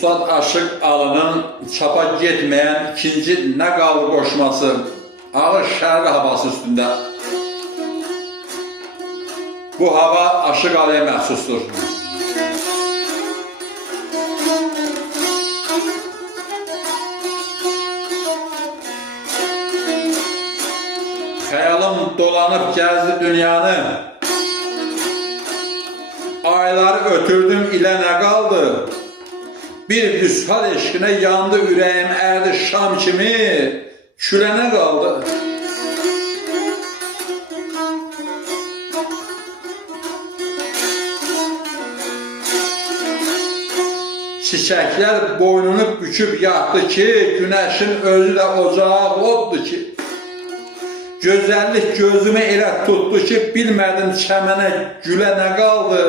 Ustad Aşıq Alının çapa getməyən ikinci Nə qaldı qoşması ağır şərqi havası üstündə. Bu hava Aşıq Alıya məxsusdur. Xəyalım dolanıb gəzdi dünyanı, ayları ötürdüm ilə nə qaldı? Bir vüsal eşqinə yandı ürəyim, ərdi şam kimi, külə nə qaldı? Çiçəklər boynunu büküb yatdı ki, günəşin özü də ocaq oddu ki, gözəllik gözümü elə tutdu ki, bilmədim çəmənə gülə nə qaldı?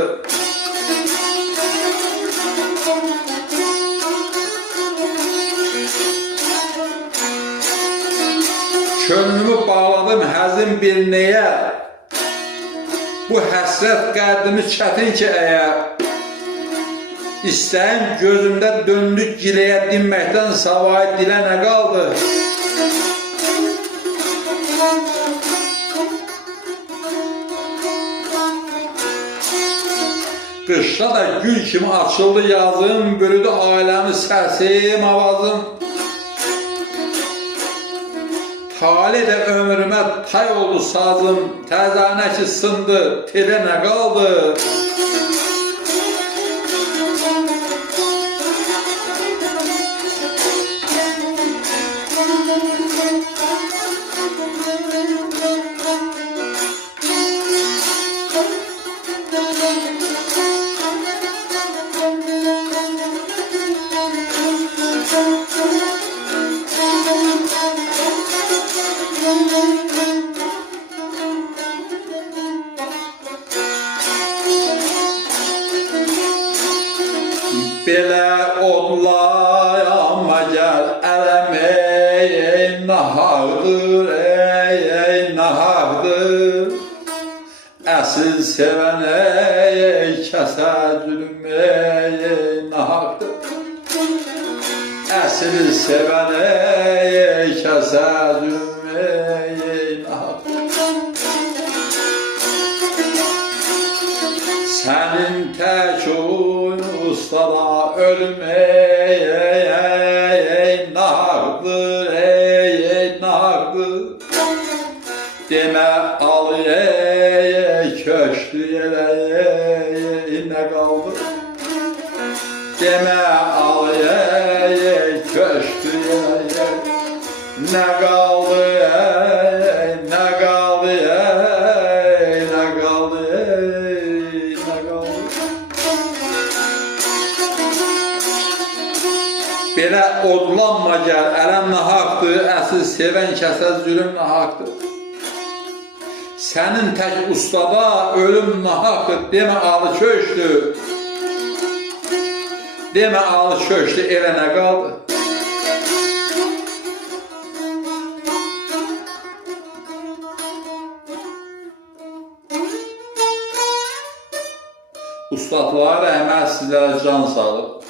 Könlümü bağladım həzin bir nəyə, bu həsrət qəddimi çətin ki əyə, İstəyim gözümdə döndü giləyə, dinməkdən savayı dilə nə qaldı? Qışda da gül kimi açıldı yazım, bürüdü ailəmi səsim, avazım. Tali də ömrümə tay oldu sazım, təzanə ki sındı, telə nə qaldı? Belə odlayama gəl ələm, ey nahaqdır, ey nahaqdır. Əsil sevən ey kəsə zülüm, ey nahaqdır. Əsil sevən ey kəsə zülüm, ey nahaqdır. Sənin tək ustada ölüm, ey nahaqdır, ey nahaqdır. Demə al, ey köşkü yerə, ey nə qaldı? Demə al, ey köşkü yerə, nə qaldı, ey nə qaldı, ey nə qaldı, ey nə qaldı? Belə odlanma gəl, ələm nahaqdır, əsil sevən kəsə zülüm nahaqdır. Sənin tək ustada ölüm nahaqdır, demə alı köşdü. Demə alı köşdü, elə nə qaldı? Ustadlara rəhmət, sizlərə can sağlıq.